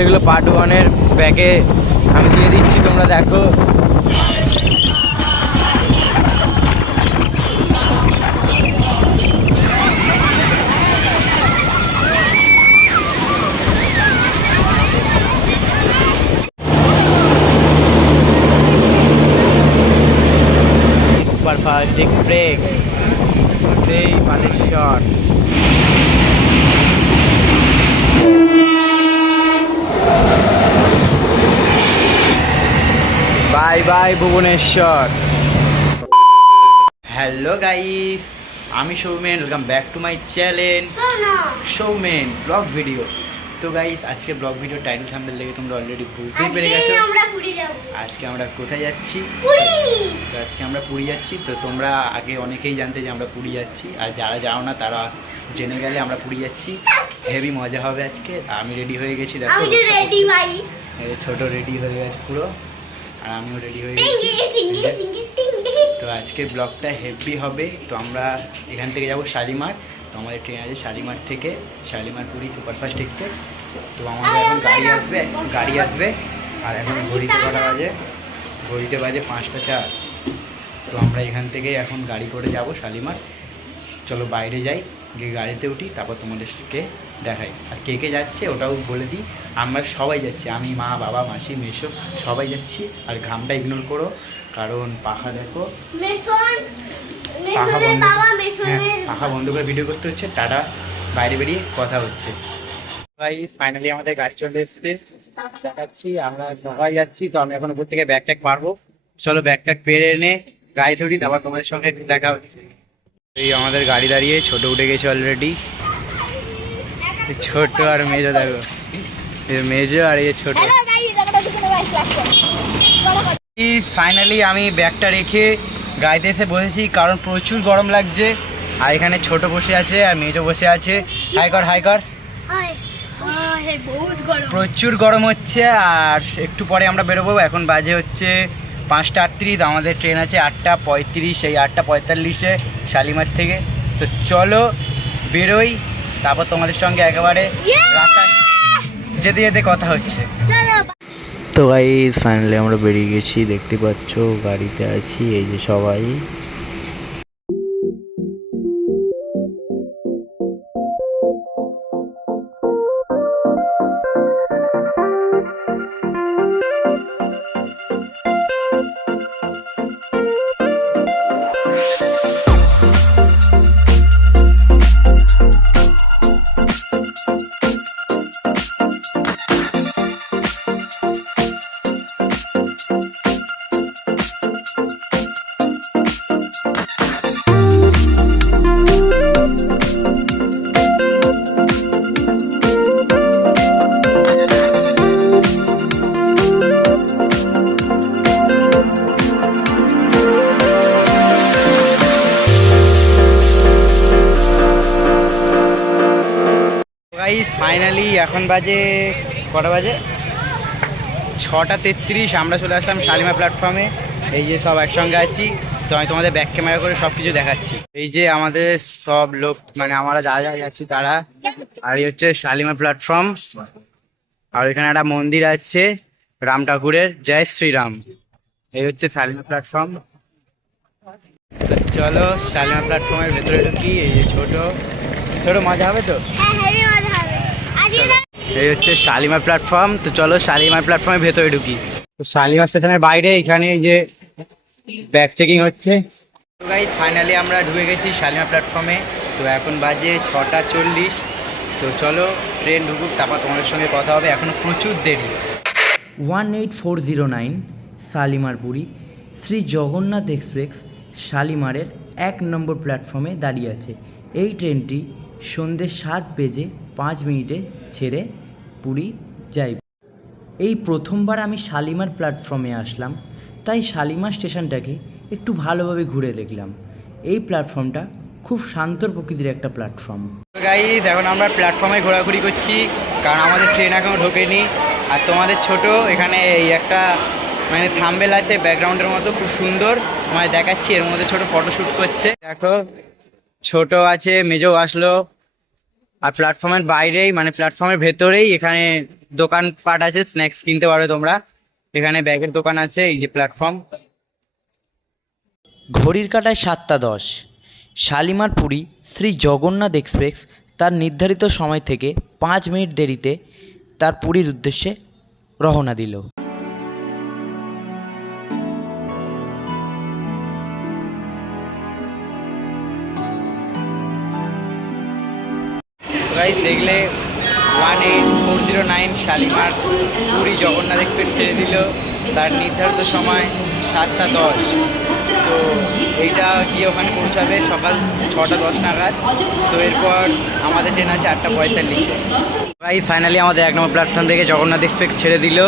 এগুলো পার্ট ওয়ানের ব্যাগে আমি দিয়ে দিচ্ছি তোমরা দেখো। বাই ভুবনেশ্বর। হ্যালো গাইস আমি Soumen welcome back to my channel Soumen vlog video তো গাইস আজকে ব্লগ ভিডিও টাইটেল থাম্বেল লেগে তোমরা অলরেডি বুঝতেই পেরে গেছো। আজকে আমরা কোথায় যাচ্ছি? পুরী! তো আজকে আমরা পুরী যাচ্ছি তো তোমরা আগে অনেকেই জানতে যে আমরা পুরী যাচ্ছি আর যারা যাও না তারা জেনে গেলে আমরা পুরী যাচ্ছি। হেভি মজা হবে আজকে আমি রেডি হয়ে গেছি দেখো আমি রেডি ভাই। ছোট রেডি হয়ে গেছে পুরো। আর আমিও রেডি হয়ে গেছি। তো আজকে ব্লগটা হেভি হবে। তো আমরা এখান থেকে যাব শালিমার। তো আমাদের ট্রেন আছে শালিমার থেকে শালিমার পুরী সুপারফাস্ট এক্সপ্রেস। তো আমাদের এখন গাড়ি আসবে গাড়ি আসবে। আর এখন ঘড়িতে কটা বাজে? ঘড়িতে বাজে পাঁচটা চার। তো আমরা এখান থেকে এখন গাড়ি করে যাব শালিমার। চলো বাইরে যাই। গিয়ে গাড়িতে উঠি তারপর তোমাদেরকে দেখাই। আর কে কে যাচ্ছে ওটাও বলে দিই। আমরা সবাই যাচ্ছি। আমি মা বাবা মাসি মেশো সবাই যাচ্ছি। আর ঘামটা ইগনোর করো। কারণ পাখা দেখো। পাখা মেশনের বন্ধ হ্যাঁ, পাখা বন্ধ করে ভিডিও করতে হচ্ছে। টাটা। বাইরে বেরিয়ে কথা হচ্ছে। ফাইনালি আমাদের গাড়ি চলে এসেছে। দেখাচ্ছি আমরা সবাই যাচ্ছি। তো আমি এখন উপর থেকে ব্যাগ ট্যাগ পারব চলো ব্যাগ ট্যাগ পেরে এনে গাড়ি ধরি তারপর তোমাদের সঙ্গে দেখা হচ্ছে। এই আমাদের গাড়ি দাঁড়িয়ে ছোট উঠে গেছে অলরেডি ছোট আর মেজো দেখো। মেজো আর এই ছোট। ফাইনালি আমি ব্যাগটা রেখে গাড়িতে এসে বসেছি কারণ প্রচুর গরম লাগছে। আর এখানে ছোট বসে আছে আর মেজো বসে আছে। হাই কর হাই কর। প্রচুর গরম হচ্ছে আর একটু পরে আমরা বেরোবো। এখন বাজে হচ্ছে পাঁচটা আটত্রিশ আমাদের ট্রেন আছে আটটা পঁয়ত্রিশ এই আটটা পঁয়তাল্লিশে শালিমার থেকে। তো চলো বেরোই তারপর তোমাদের সঙ্গে একেবারে রাস্তায় যেতে যেতে কথা হচ্ছে। তো ভাই ফাইনালি আমরা বেরিয়ে গেছি দেখতে পাচ্ছ গাড়িতে আছি এই যে সবাই। ফাইনালি এখন বাজে কটা বাজে? ছটা তেত্রিশ, আমরা চলে আসলাম শালিমা প্ল্যাটফর্মে এই যে সব একসঙ্গে আছি, তো আমি তোমাদের ব্যাক ক্যামেরা করে সব কিছু দেখাচ্ছি। এই যে আমাদের সব লোক মানে আমরা যা যা যাচ্ছি তারা। আর এই হচ্ছে শালিমা প্ল্যাটফর্ম আর এখানে একটা মন্দির আছে, রাম ঠাকুরের। জয় শ্রীরাম। এই হচ্ছে শালিমা প্ল্যাটফর্ম তো চলো, শালিমা প্ল্যাটফর্মের ভেতরে ঢুকি, এই যে ছোট। ছোট মজা হবে তো হ্যাঁ হেভি মজা হবে আজকে চলো। এই হচ্ছে শালিমার প্ল্যাটফর্ম তো চলো শালিমার প্ল্যাটফর্মের ভেতরে ঢুকি। তো শালিমার স্টেশনের বাইরে এখানে যে ব্যাগ চেকিং হচ্ছে। তো গাই ফাইনালি আমরা ঢুকে গেছি শালিমার প্ল্যাটফর্মে তো এখন বাজে ছটা চল্লিশ। তো চলো ট্রেন ঢুকুক তারপর তোমাদের সঙ্গে কথা হবে। এখনও প্রচুর দেরি। One eight four zero nine Shalimar Puri Shri Jagannath express শালিমারের এক নম্বর প্ল্যাটফর্মে দাঁড়িয়ে আছে। এই ট্রেনটি সন্ধ্যে সাত বেজে পাঁচ মিনিটে ছেড়ে পুরী যাই। এই প্রথমবার আমি শালিমার প্ল্যাটফর্মে আসলাম, তাই শালিমার স্টেশনটাকে একটু ভালোভাবে ঘুরে দেখলাম। এই প্ল্যাটফর্মটা খুব শান্ত প্রকৃতির একটা প্ল্যাটফর্ম গাইজ এখন আমরা প্ল্যাটফর্মে ঘোরাঘুরি করছি, কারণ আমাদের ট্রেন এখনও ঢোকেনি। আর তোমাদের ছোট, এখানে এই একটা মানে থাম্বেল আছে, ব্যাকগ্রাউন্ডের মতো, খুব সুন্দর। তোমায় দেখাচ্ছি, এর মধ্যে ছোট ফটোশ্যুট করছে। দেখো, ছোট আছে, মেজো আসলো। আর প্ল্যাটফর্মের বাইরেই মানে প্ল্যাটফর্মের ভেতরেই এখানে দোকান পাট আছে স্ন্যাক্স কিনতে পারো তোমরা। এখানে ব্যাগের দোকান আছে, এই যে প্ল্যাটফর্ম ঘড়ির কাটায় সাতটা দশ। শালিমার পুরী, শ্রী জগন্নাথ এক্সপ্রেস তার নির্ধারিত সময় থেকে পাঁচ মিনিট দেরিতে তার পুরীর উদ্দেশ্যে রওনা দিল। গাইজ দেখলে one eight four zero nine Shalimar Puri Jagannath express ছেড়ে দিল। তার নির্ধারিত সময় সাতটা দশ। তো এইটা গিয়ে ওখানে পৌঁছাবে? সকাল ছটা দশ নাগাদ। তো এরপর আমাদের ট্রেন আছে আটটা পঁয়তাল্লিশে। ভাই ফাইনালি আমাদের এক নম্বর প্ল্যাটফর্ম থেকে জগন্নাথ এক্সপ্রেস ছেড়ে দিল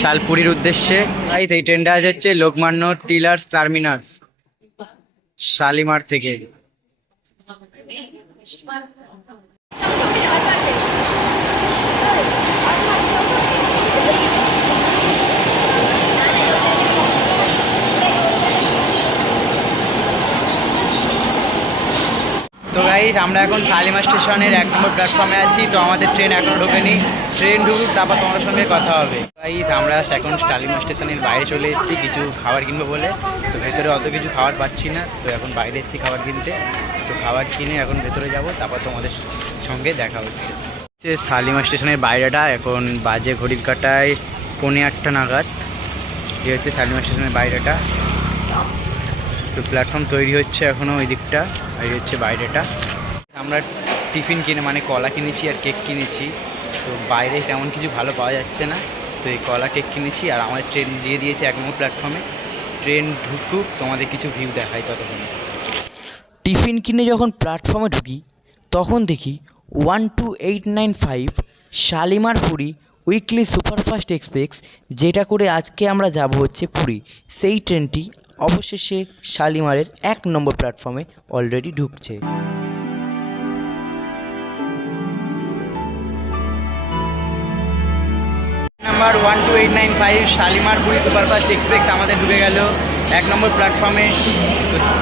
শালপুরীর উদ্দেশ্যে। ভাই এই ট্রেনটা আছে হচ্ছে লোকমান্য টিলার্স টার্মিনাস, শালিমার থেকে। তো গাইজ আমরা এখন শালিমা স্টেশনের এক নম্বর প্ল্যাটফর্মে আছি। তো আমাদের ট্রেন এখনও ঢোকেনি। ট্রেন ঢুকুক, তারপর তোমার সঙ্গে কথা হবে। গাইজ আমরা এখন শালিমা স্টেশনের বাইরে চলে এসেছি কিছু খাবার কিনবো বলে। তো ভেতরে অত কিছু খাবার পাচ্ছি না। তো এখন বাইরে এসেছি খাবার কিনতে। তো খাবার কিনে এখন ভেতরে যাব, তারপর তোমাদের সঙ্গে দেখা হচ্ছে। হচ্ছে শালিমা স্টেশনের বাইরেটা, এখন বাজে ঘড়ির কাটায় পৌনে আটটা নাগাদ। এই হচ্ছে শালিমা স্টেশনের বাইরেটা। তো প্ল্যাটফর্ম তৈরি হচ্ছে এখনও ওই দিকটা, আর এই হচ্ছে বাইরেটা। আমরা টিফিন কিনে মানে কলা কিনেছি আর কেক কিনেছি। তো বাইরে তেমন কিছু ভালো পাওয়া যাচ্ছে না। তো এই কলা, কেক কিনেছি আর আমাদের ট্রেন দিয়ে দিয়েছে এক নম্বর প্ল্যাটফর্মে ট্রেন ঢুকুক, তোমাদের কিছু ভিউ দেখায় ততক্ষণে। টিফিন কিনে যখন প্ল্যাটফর্মে ঢুকি, তখন দেখি one two eight nine five Shalimar Puri weekly superfast express যেটা করে আজকে আমরা যাব হচ্ছে পুরী। সেই ট্রেনটি অবশেষে শালিমারের এক নম্বর প্ল্যাটফর্মে অলরেডি ঢুকছে। Number one two eight nine five Shalimar Puri superfast express আমাদের ঢুকে গেল এক নম্বর প্ল্যাটফর্মে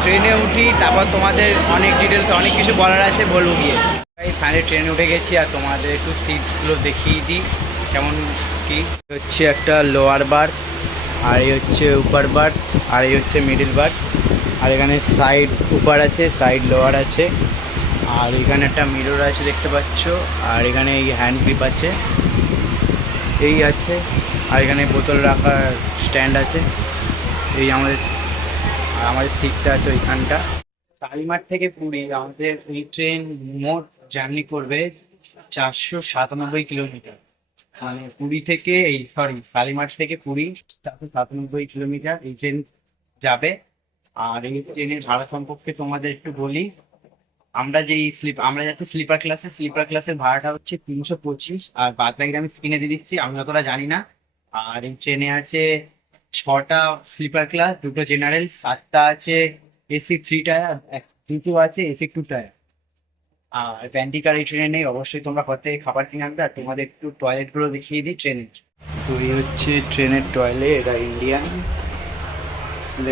ট্রেনে উঠি, তারপর তোমাদের অনেক ডিটেলস অনেক কিছু বলার আছে, বলব গিয়ে। এই ফাইনালি ট্রেনে উঠে গেছি আর তোমাদের একটু সিটগুলো দেখিয়ে দিই। কেমন কি? হচ্ছে একটা লোয়ার বার্থ আর এই হচ্ছে উপার বার্থ আর এই হচ্ছে মিডিল বার্থ আর এখানে সাইড উপার আছে সাইড লোয়ার আছে, আর এখানে একটা মিরর আছে দেখতে পাচ্ছ, আর এখানে এই হ্যান্ড গ্রিপ আছে, এই আছে, আর এখানে বোতল রাখার স্ট্যান্ড আছে, এই আমাদের, আর আমাদের সিটটা আছে ওইখানটা। শালিমার থেকে পুরী আমাদের এই ট্রেন মোট জার্নি করবে চারশো সাতানব্বই কিলোমিটার। মানে পুরী থেকে এই সরি শালিমার থেকে পুরী চারশো সাতানব্বই কিলোমিটার এই ট্রেন যাবে। আর এই ট্রেনের ভাড়া সম্পর্কে তোমাদের একটু বলি। আমরা যেই স্লিপ আমরা যাচ্ছি স্লিপার ক্লাসে স্লিপার ক্লাসের ভাড়াটা হচ্ছে তিনশো পঁচিশ। আর বাদ বাকিটা আমি স্ক্রিনে দিয়ে দিচ্ছি, আমি অতটা জানি না। আর এই ট্রেনে আছে ছটা স্লিপার ক্লাস দুটো জেনারেল সাতটা আছে এসি থ্রি টায়ার দুটো আছে এসি টু টায়ার আর প্যান্টিকার এই ট্রেনে নেই অবশ্যই তোমরা ঘর থেকে খাবার কিনে আনবে আর তোমাদের একটু টয়লেটগুলো দেখিয়ে দিই ট্রেনের এই হচ্ছে ট্রেনের টয়লেট এটা ইন্ডিয়ান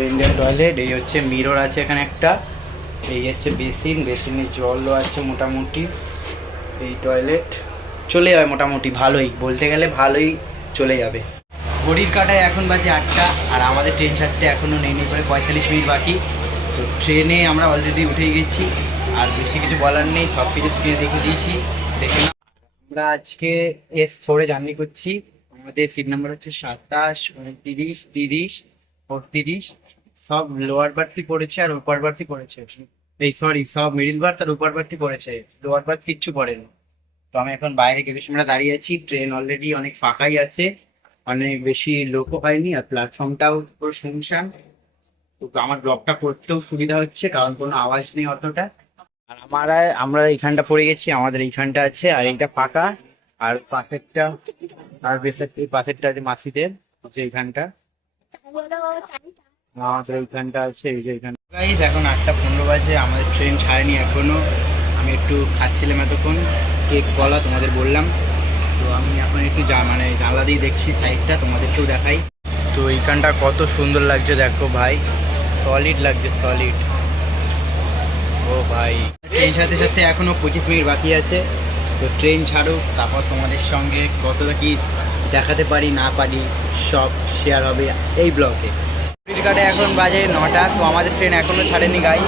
ইন্ডিয়ান টয়লেট এই হচ্ছে মিরর আছে এখানে একটা, এই হচ্ছে বেসিন বেসিনে জলও আছে মোটামুটি, এই টয়লেট চলে যাবে মোটামুটি ভালোই, বলতে গেলে ভালোই চলে যাবে। ঘড়ির কাটায় এখন বাজে আটটা, আর আমাদের ট্রেন ছাড়তে এখনও নেই নেই করে পঁয়তাল্লিশ মিনিট বাকি, তো ট্রেনে আমরা অলরেডি উঠে গেছি। বেশি কিছু বলার নেই, সব কিছু স্ক্রিনে দেখে দিয়েছি। দেখে নাও। আমরা আজকে এস ফোরে জার্নি করছি। আমাদের সিট নাম্বার হচ্ছে সাতাশ, উনত্রিশ, তিরিশ, বত্রিশ। সব লোয়ার বার্থই পড়েছে আর উপর বার্থই পড়েছে। এই সরি সব মিডিল বার্থ আর উপর বার্থই পড়েছে। লোয়ার বার্থ কিচ্ছু পড়েনি। তো আমি এখন বাইরে গেলে আমরা দাঁড়িয়ে আছি। ট্রেন অলরেডি অনেক ফাঁকাই আছে। অনেক বেশি লোকও হয়নি আর প্ল্যাটফর্মটাও পুরো শুনশান। তো আমার ব্লগটা করতেও সুবিধা হচ্ছে, কারণ কোনো আওয়াজ নেই অতটা। আর আমরা আমরা এইখানটা পড়ে গেছি, আমাদের এইখানটা আছে, আর এইটা ফাঁকা। আর পাশেরটা, আর বেশের পাশেরটা আছে মাসিদের, যে এইখানটা। আমাদের ওইখানটা আছে, এই যে এইখানটা এখন আটটা পনেরো বাজে, আমাদের ট্রেন ছাড়েনি এখনও। আমি একটু খাচ্ছিলাম এতক্ষণ, কেক, কলা তোমাদের বললাম। তো আমি এখন একটু যা মানে জানলা দিয়ে দেখছি সাইডটা তোমাদেরকেও দেখাই। তো এইখানটা কত সুন্দর লাগছে, দেখো ভাই। সলিড লাগছে সলিড ও ভাই। ট্রেন সাথে সাথে এখনও পঁচিশ মিনিট বাকি আছে। তো ট্রেন ছাড়ুক তারপর তোমাদের সঙ্গে কতটা কি দেখাতে পারি, না পারি, সব শেয়ার হবে এই ব্লগে কাটে এখন বাজে নটা, তো আমাদের ট্রেন এখনও ছাড়েনি গাই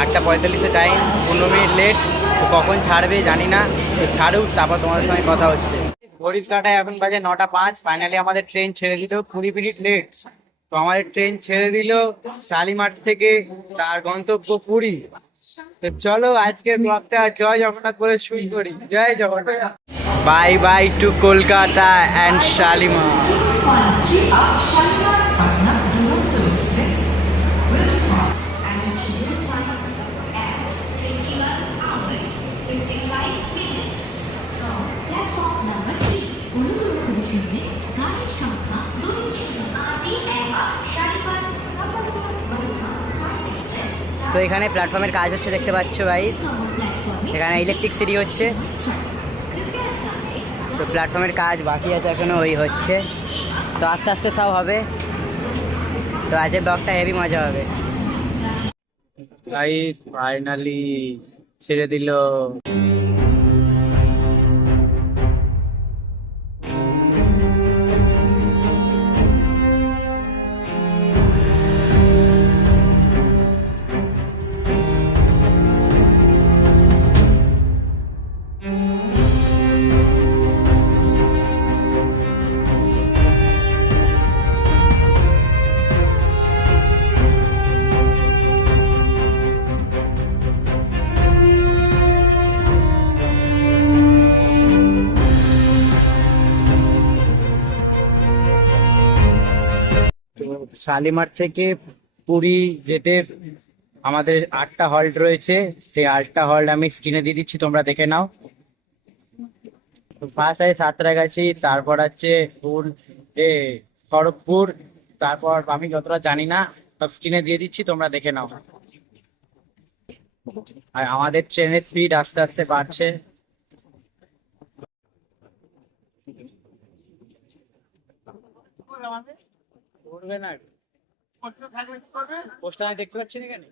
আটটা পঁয়তাল্লিশে টাইম পনেরো মিনিট লেট তো কখন ছাড়বে জানি না, তো ছাড়ুক, তারপর তোমাদের সঙ্গে কথা হচ্ছে। ঘড়ির কাটায় এখন বাজে নটা পাঁচ ফাইনালি আমাদের ট্রেন ছেড়ে দিল কুড়ি মিনিট লেট তো আমাদের ট্রেন ছেড়ে দিল শালিমার থেকে তার গন্তব্য পুরী। তো চলো আজকের ব্লগটা জয় জগন্নাথ বলে শুরু করি। জয় Jagannath. Bye bye to Kolkata and Shalimar তো এখানে প্ল্যাটফর্মের কাজ হচ্ছে দেখতে পাচ্ছ ভাই এখানে ইলেকট্রিক সিটি হচ্ছে। তো প্ল্যাটফর্মের কাজ বাকি আছে এখনও, ওই হচ্ছে। তো আস্তে আস্তে সব হবে। তো আজকের ব্লগটা হেভি মজা হবে। ফাইনালি ছেড়ে দিল। শালিমার থেকে পুরী যেতে আমাদের আটটা হল্ট রয়েছে। সেই আটটা হল্ট আমি স্ক্রিনে দিয়ে দিচ্ছি তোমরা দেখে নাও। ফার্স্ট আছে সাঁতরাগাছি তারপর আছে পুর এ খড়গপুর তারপর আমি যতটা জানি না সব স্ক্রিনে দিয়ে দিচ্ছি তোমরা দেখে নাও। আর আমাদের ট্রেনের স্পিড আস্তে আস্তে বাড়ছে। করবে না। পোস্টার আমি দেখতে পাচ্ছি না কেন?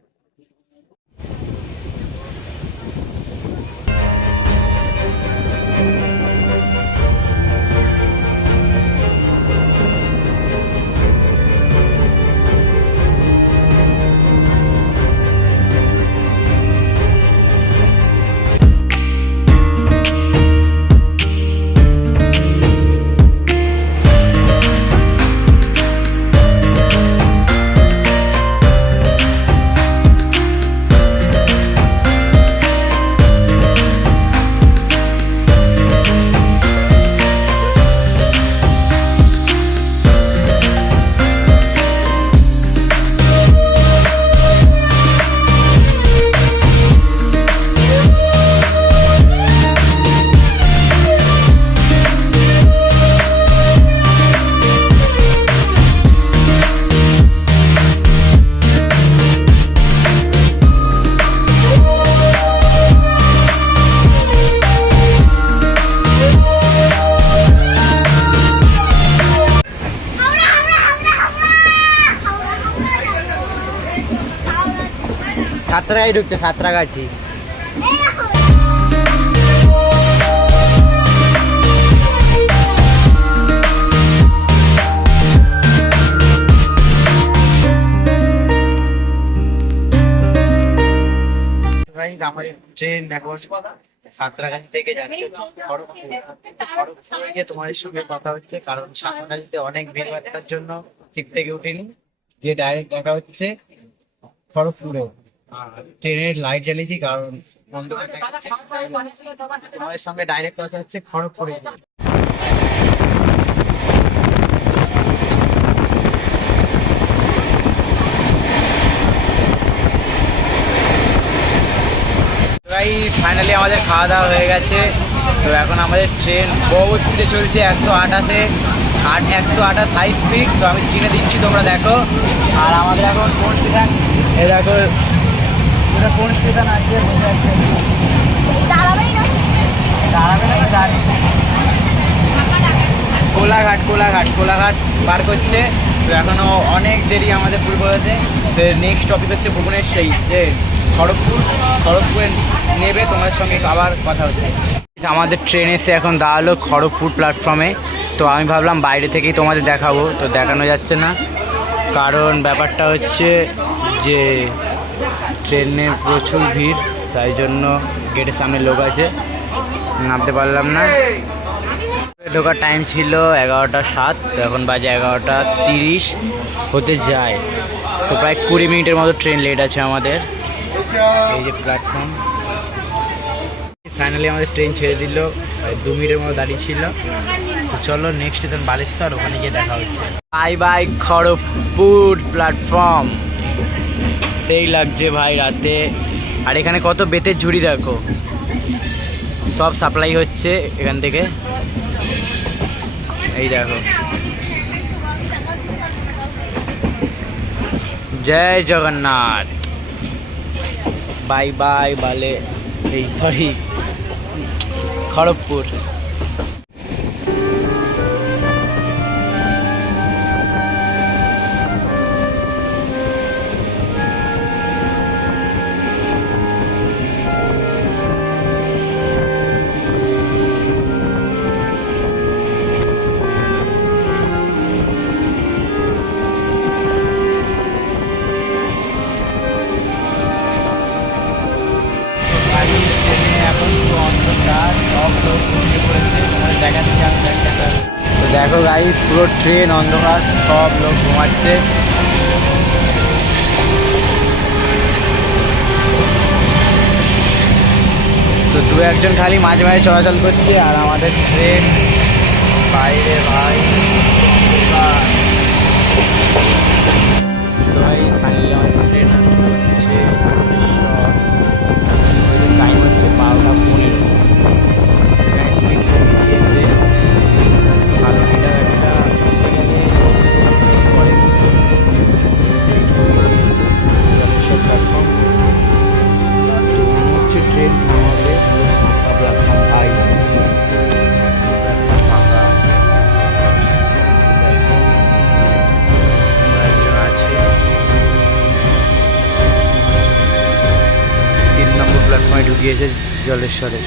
হাওড়া সাতটায় ঢুকছে আমার ট্রেন সাঁতরাগাছি থেকে যাচ্ছে তোমাদের সঙ্গে কথা হচ্ছে, কারণ সাঁতরাগাছিতে অনেক ভিড় জন্য সিট থেকে উঠিনি, গিয়ে ডাইরেক্ট দেখা হচ্ছে খড়গপুরে। ট্রেনের লাইট জ্বালিয়েছি, কারণ। তোমাদের সঙ্গে ডাইরেক্ট কথা হচ্ছে খড়গপুরে। ভাই ফাইনালি আমাদের খাওয়া দাওয়া হয়ে গেছে। তো এখন আমাদের ট্রেন বহু স্পিডে চলছে, একশো আঠাশে, আট একশো আঠাশ হাই স্পিড তো আমি কিনে দিচ্ছি, তোমরা দেখো। আর আমাদের এখন কোন স্টেশন এই দেখো এটা কোন স্টেশন আছে বসে না। দাঁড়াবে না গাড়ি। কোলাঘাট কোলাঘাট কোলাঘাট পার করছে। তো এখনও অনেক দেরি আমাদের পুরী পৌঁছাতে তো নেক্সট টপিক হচ্ছে ভুবনেশ্বর সেই যে খড়গপুর। খড়গপুরে নেবে তোমাদের সঙ্গে আবার কথা হচ্ছে। আমাদের ট্রেন এসে এখন দাঁড়াল খড়গপুর প্ল্যাটফর্মে তো আমি ভাবলাম বাইরে থেকেই তোমাদের দেখাবো। তো দেখানো যাচ্ছে না। কারণ ব্যাপারটা হচ্ছে যে ট্রেনে প্রচুর ভিড়, তাই জন্য গেটের সামনে লোক আছে। নামতে পারলাম না। ঢোকার টাইম ছিল এগারোটা সাত, তো এখন বাজে এগারোটা তিরিশ, হতে যায়। তো প্রায় কুড়ি মিনিটের মতো ট্রেন লেট আছে আমাদের। এই যে প্ল্যাটফর্ম ফাইনালি আমাদের ট্রেন ছেড়ে দিল দু মিনিটের মতো দাঁড়িয়ে ছিল। তো চলো নেক্সট স্টেশন বালেশ্বর, ওখানে গিয়ে দেখা হচ্ছে। বাই বাই খড়গপুর প্ল্যাটফর্ম সেই লাগছে ভাই রাতে। আর এখানে কত বেতের ঝুড়ি দেখো। সব সাপ্লাই হচ্ছে এখান থেকে। এই দেখো। জয় জগন্নাথ। বাই বাই বালে। এই সরি খড়গপুর। ট্রেন অন্ধকার, সব লোক ঘুমাচ্ছে। তো দু একজন খালি মাঝে মাঝে চলাচল করছে আর আমাদের ট্রেন বাইরে ভাই। ভাই ফাইনালি আমাদের ট্রেন হচ্ছে। টাইম হচ্ছে বারোটা পনেরো জলেশ্বরের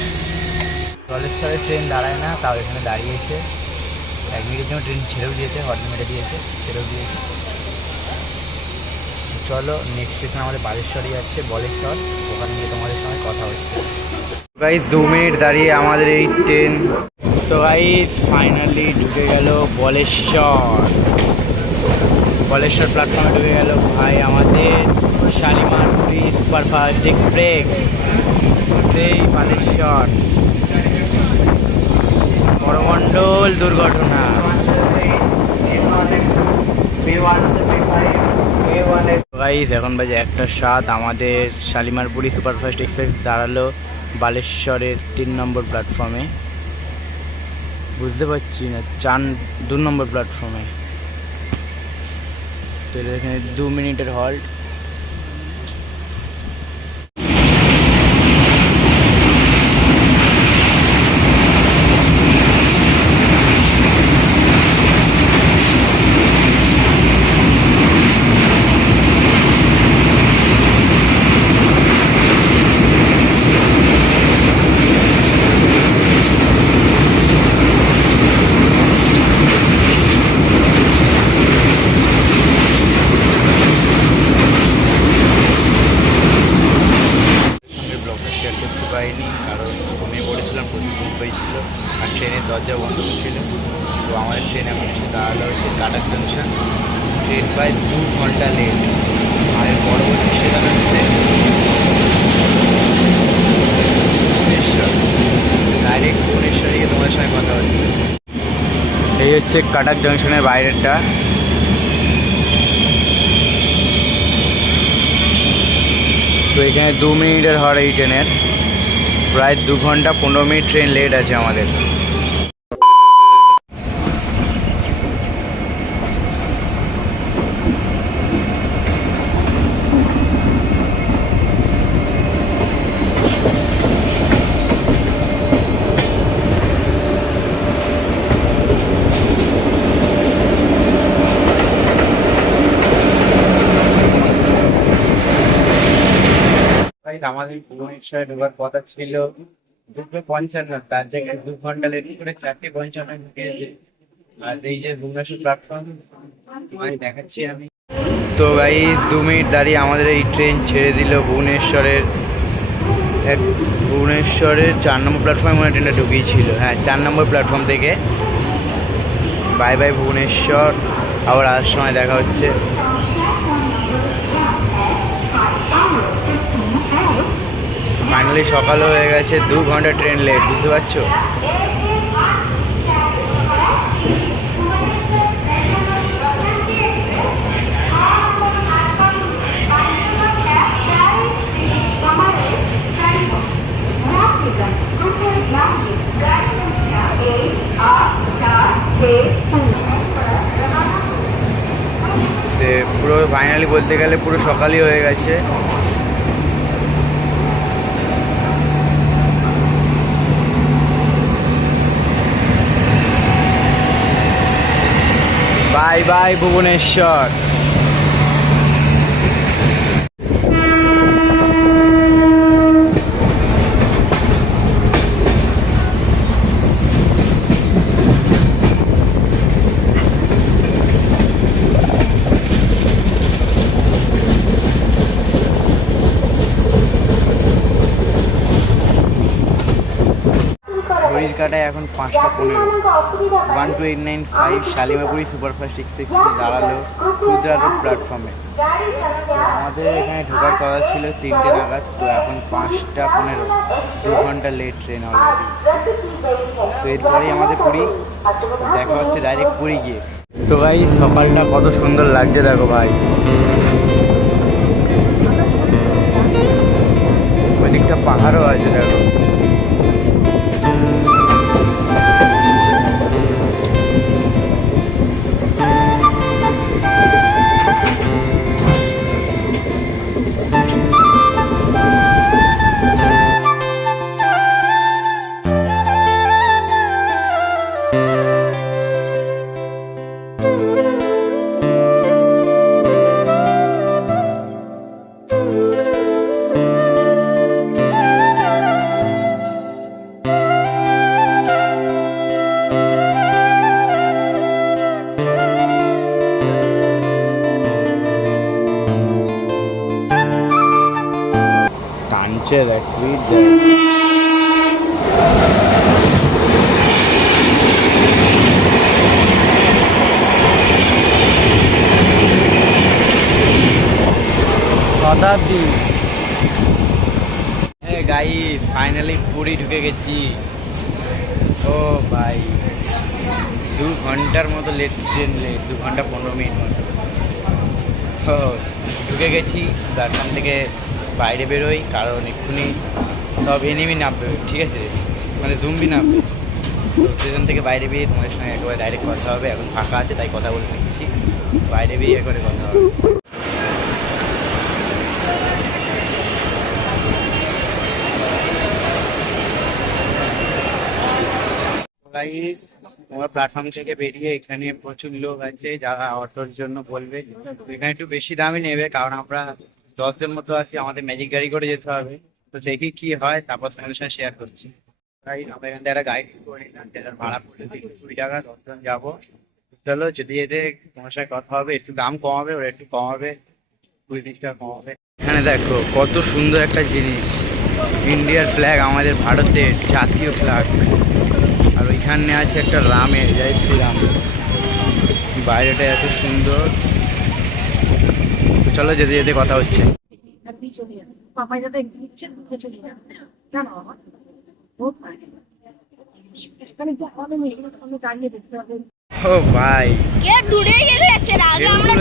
জলেশ্বরের ট্রেন দাঁড়ায় না, তাও এখানে দাঁড়িয়েছে। এক মিনিটের জন্য ট্রেন ছেড়েও দিয়েছে, হর্ন মেরে দিয়েছে, ছেড়েও দিয়েছে। চলো নেক্সট স্টেশন আমাদের বালেশ্বরই যাচ্ছে, বলেশ্বর। ওখানে গিয়ে তোমাদের সঙ্গে কথা হচ্ছে। গাইজ দু মিনিট দাঁড়িয়ে আমাদের এই ট্রেন তো গাইজ ফাইনালি ঢুকে গেল বলেশ্বর। বলেশ্বর প্ল্যাটফর্মে ঢুকে গেল ভাই, আমাদের শালিমার পুরী সুপারফাস্ট এক্সপ্রেস সেই বালেশ্বর। করমণ্ডল দুর্ঘটনা। এখন বাজে একটা সাত। আমাদের শালিমারপুরি সুপারফাস্ট এক্সপ্রেস দাঁড়াল বালেশ্বরের তিন নম্বর প্ল্যাটফর্মে। বুঝতে পারছি না, চান দু নম্বর প্ল্যাটফর্মে। তো এখানে দু মিনিটের হল্ট সঙ্গে ব্লগটা শেয়ার করতে পারিনি কারণ ঘুমিয়ে পড়েছিলাম প্রচুর ঘুম পেয়েছিল আর ট্রেনের দরজা বন্ধ ছিল তো আমাদের ট্রেন এখন এসে দাঁড়াল হচ্ছে কাটার জংশন ট্রেন প্রায় দু ঘণ্টা লেট আর এর পরবর্তী স্টেশন হচ্ছে ভুবনেশ্বর ডাইরেক্ট ভুবনেশ্বরে গিয়ে তোমার সঙ্গে কথা হচ্ছে এই হচ্ছে কাটাক জংশনের বাইরেরটা। তো এখানে দু মিনিটের হর এই ট্রেনের। প্রায় দু ঘণ্টা পনেরো মিনিট ট্রেন লেট আছে আমাদের। আমাদের ভুবনেশ্বরে ঢোকার কথা ছিল। দুটো পঞ্চান্ন, তার জায়গায় দু ঘণ্টা লেট করে চারটে পঞ্চান্ন ঢুকেছে আর এই যে ভুবনেশ্বর প্ল্যাটফর্ম দেখাচ্ছি আমি। তো গাইস দু মিনিট দাঁড়িয়ে আমাদের এই ট্রেন ছেড়ে দিল ভুবনেশ্বরের। এক ভুবনেশ্বরের চার নম্বর প্ল্যাটফর্মে মনে ট্রেনটা ঢুকিয়েছিল। হ্যাঁ চার নম্বর প্ল্যাটফর্ম থেকে। Bye bye Bhubaneswar. আবার আসার সময় দেখা হচ্ছে। ফাইনালি সকাল হয়ে গেছে, দু ঘণ্টা ট্রেন লেট বুঝতে পারছ? পুরো ফাইনালি বলতে গেলে পুরো সকালই হয়ে গেছে। বাই বাই ভুবনেশ্বর ঘড়ির এখন পাঁচটা পনেরো। One two eight nine five Shalimar Puri superfast express দাঁড়াল ক্ষুদ্রাটো প্ল্যাটফর্মে আমাদের এখানে ঢোকার কথা ছিল তিনটে নাগাদ, তো এখন পাঁচটা পনেরো। দু ঘণ্টা লেট ট্রেন অলরেডি তো এরপরেই আমাদের পুরী দেখা হচ্ছে ডাইরেক্ট পুরী গিয়ে। তো ভাই, সকালটা কত সুন্দর লাগছে দেখো ভাই। ওই দিকটা পাহাড়ও আছে দেখো। গাই ফাইনালি পুরী ঢুকে গেছি। ও ভাই, দু ঘণ্টার মতো লেট ট্রেন লেট দু ঘণ্টা পনেরো মিনিট মতো। ও, ঢুকে গেছি প্ল্যাটফর্ম থেকে বাইরে বেরোই, কারণ এক্ষুনি সব এনিমি নামবে, ঠিক আছে? মানে জুম্বি নামবে। স্টেশন থেকে বাইরে বেরিয়ে তোমাদের সঙ্গে একেবারে ডাইরেক্ট কথা হবে, এখন ফাঁকা আছে, তাই কথা বলে নিচ্ছি। বাইরে বেরিয়ে করে কথা হবে। গাইস তোমরা প্ল্যাটফর্ম থেকে বেরিয়ে এখানে প্রচুর লোক আছে যারা অটোর জন্য বলবে। এখানে একটু বেশি দামই নেবে, কারণ আমরা দশজন মতো আছি, আমাদের ম্যাজিক গাড়ি করে যেতে হবে। তো দেখি কি হয়, তারপর তোমাদের সাথে শেয়ার করছি। তাই আমরা এখান থেকে একটা গাইড করে নিলাম যেটার ভাড়া পড়লে তিনশো কুড়ি টাকা, দশজন যাব। চলো, যদি যেতে তোমার সাথে কথা হবে, একটু দাম কমাবে, ওরা একটু কমাবে, কুড়ি টাকা কমাবে। এখানে দেখো, কত সুন্দর একটা জিনিস। ইন্ডিয়ার ফ্ল্যাগ আমাদের ভারতের জাতীয় ফ্ল্যাগ ওইখানে আছে একটা রামের জয় শ্রীরাম। বাইরেটা এত সুন্দর। চলো যেতে যেতে কথা হচ্ছে। এখানে ও ভাই। কে দূরে যাচ্ছে? আগে আমরা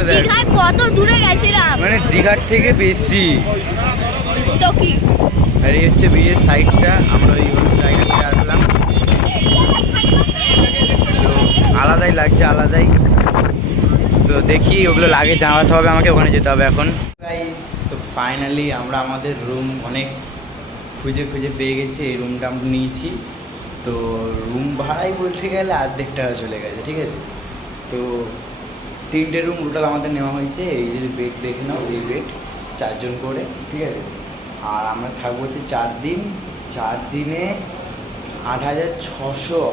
কত দূরে গেছিলাম। মানে দীঘার থেকে বেশি। তো কি? আর এই হচ্ছে বিয়ের সাইডটা আমরা ওই জায়গা থেকে আসলাম। আলাদাই লাগছে, আলাদাই। তো দেখি ওগুলো লাগে জানাতে হবে, আমাকে ওখানে যেতে হবে এখন। তো ফাইনালি আমরা আমাদের রুম অনেক খুঁজে খুঁজে পেয়ে গেছি, এই রুমটা আমরা নিয়েছি। তো রুম ভাড়াই বলতে গেলে অর্ধেক টাকা চলে গেছে, ঠিক আছে? তো তিনটে রুম টোটাল আমাদের নেওয়া হয়েছে, এই যে বেড দেখে নাও, এই বেড চারজন করে, ঠিক আছে? আর আমরা থাকব হচ্ছে চার দিন, চার দিনে আট হাজার ছশো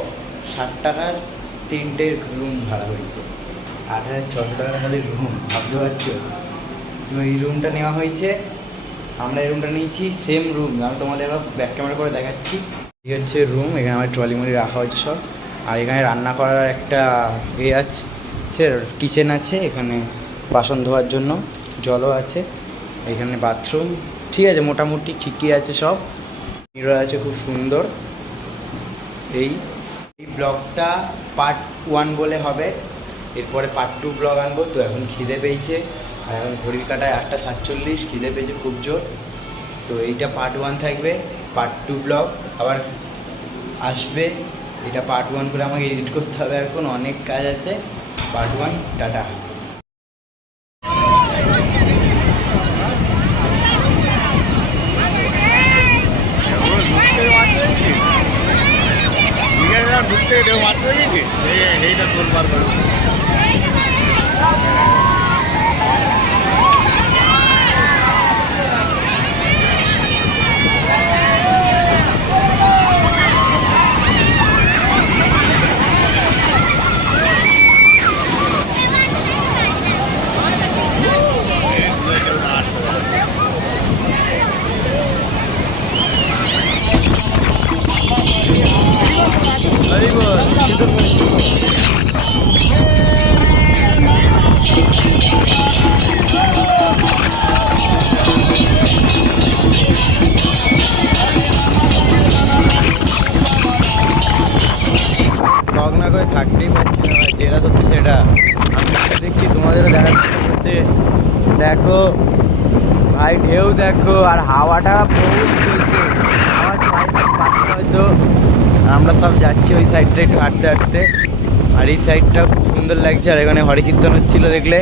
ষাট টাকার তিনটে রুম ভাড়া হয়েছে। আট হাজার ছশো টাকার খালি রুম ভাবতে পারছ? তো এই রুমটা নেওয়া হয়েছে। আমরা এই রুমটা নিয়েছি সেম রুম আমি তোমাদের এবার ব্যাক ক্যামেরা করে দেখাচ্ছি। এই হচ্ছে রুম এখানে আমার ট্রলি মলি রাখা হয়েছে সব। আর এখানে রান্না করার একটা এ আছে, সে কিচেন আছে, এখানে বাসন ধোয়ার জন্য জলও আছে, এখানে বাথরুম ঠিক আছে, মোটামুটি ঠিকই আছে সব। মিরর আছে খুব সুন্দর। এই এই ব্লগটা পার্ট ওয়ান বলে হবে। এরপরে পার্ট টু ব্লগ আনব। তো এখন খিদে পেয়েছে। আর এখন ঘড়ির কাটায় আটটা সাতচল্লিশ। খিদে পেয়েছে খুব জোর। তো এইটা পার্ট ওয়ান থাকবে। পার্ট টু ব্লগ আবার আসবে। এটা পার্ট ওয়ান করে আমাকে এডিট করতে হবে এখন। অনেক কাজ আছে। পার্ট ওয়ান টাটা। ಇದೆ ಮಾತ್ರ ಇದೆ ಹೇಗೆ ಹೇಗೆ ತೋರ್ಬಾರ್ದು দেখো, আর হাওয়াটা পাচ্ছি হয়তো আমরা সব যাচ্ছি ওই সাইডটা একটু হাঁটতে হাঁটতে। আর এই সাইডটা খুব সুন্দর লাগছে, আর এখানে হরে কীর্তন হচ্ছিল দেখলে।